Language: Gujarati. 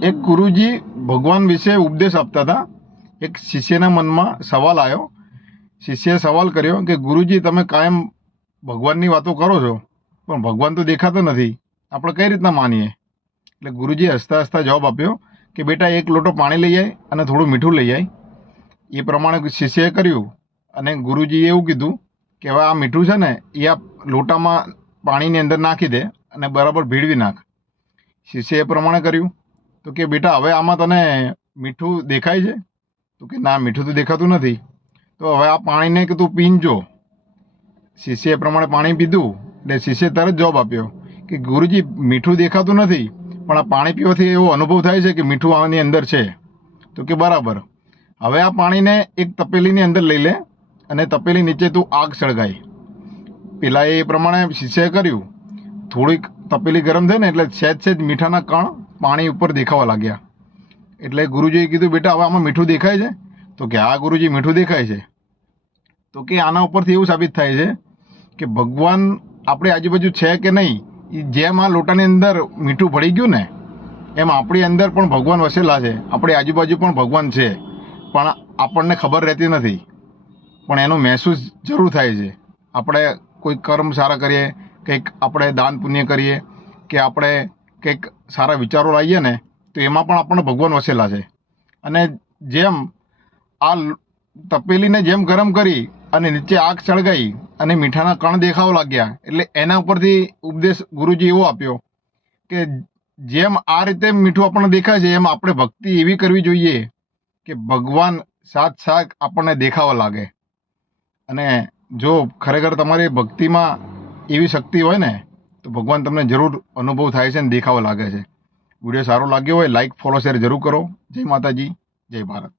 એક ગુરુજી ભગવાન વિશે ઉપદેશ આપતા હતા. એક શિષ્યના મનમાં સવાલ આવ્યો. શિષ્યએ સવાલ કર્યો કે ગુરુજી, તમે કાયમ ભગવાનની વાતો કરો છો, પણ ભગવાન તો દેખાતો નથી, આપણે કઈ રીતના માનીએ? એટલે ગુરુજીએ હસતા હસતા જવાબ આપ્યો કે બેટા, એક લોટો પાણી લઈ આય અને થોડું મીઠું લઈ આય. એ પ્રમાણે શિષ્યએ કર્યું અને ગુરુજીએ એવું કીધું કે હવે આ મીઠું છે ને એ આ લોટામાં પાણીની અંદર નાખી દે અને બરાબર ભેળવી નાખ. શિષ્યએ એ પ્રમાણે કર્યું. તો કે બેટા, હવે આમાં તને મીઠું દેખાય છે? તો કે ના, મીઠું તો દેખાતું નથી. તો હવે આ પાણીને કે તું પીને જો. શિષ્યએ એ પ્રમાણે પાણી પીધું એટલે શિષ્યએ તરત જવાબ આપ્યો કે ગુરુજી, મીઠું દેખાતું નથી, પણ આ પાણી પીવાથી એવો અનુભવ થાય છે કે મીઠું આની અંદર છે. તો કે બરાબર, હવે આ પાણીને એક તપેલીની અંદર લઈ લે અને તપેલી નીચે તું આગ સળગાય. પેલા એ પ્રમાણે શિષ્યએ કર્યું. થોડીક તપેલી ગરમ થઈ ને એટલે સહેજ મીઠાના કણ પાણી ઉપર દેખાવા લાગ્યા. એટલે ગુરુજીએ કીધું, બેટા, હવે આમાં મીઠું દેખાય છે? તો કે હા ગુરુજી, મીઠું દેખાય છે. તો કે આના ઉપરથી એવું સાબિત થાય છે કે ભગવાન આપણી આજુબાજુ છે કે નહીં. જેમ આ લોટાની અંદર મીઠું ભળી ગયું ને, એમ આપણી અંદર પણ ભગવાન વસેલા છે. આપણી આજુબાજુ પણ ભગવાન છે, પણ આપણને ખબર રહેતી નથી. પણ એનો મહેસૂસ જરૂર થાય છે. આપણે કોઈ કર્મ સારા કરીએ, કંઈક આપણે દાન પુણ્ય કરીએ, કે આપણે કંઈક સારા વિચારો લાવીએ ને, તો એમાં પણ આપણને ભગવાન વસેલા છે. અને જેમ આ તપેલીને જેમ ગરમ કરી અને નીચે આગ સળગાઈ અને મીઠાના કણ દેખાવા લાગ્યા, એટલે એના ઉપરથી ઉપદેશ ગુરુજી એવો આપ્યો કે જેમ આ રીતે મીઠું આપણને દેખાય છે, એમ આપણે ભક્તિ એવી કરવી જોઈએ કે ભગવાન સાક્ષાત આપણને દેખાવા લાગે. અને જો ખરેખર તમારી ભક્તિમાં એવી શક્તિ હોય ને, તો ભગવાન તમને જરૂર અનુભવ થાય છે અને દેખાવા લાગે છે. વિડીયો સારો લાગ્યો હોય લાઈક, ફોલો, શેર જરૂર કરો. જય માતાજી, જય ભારત.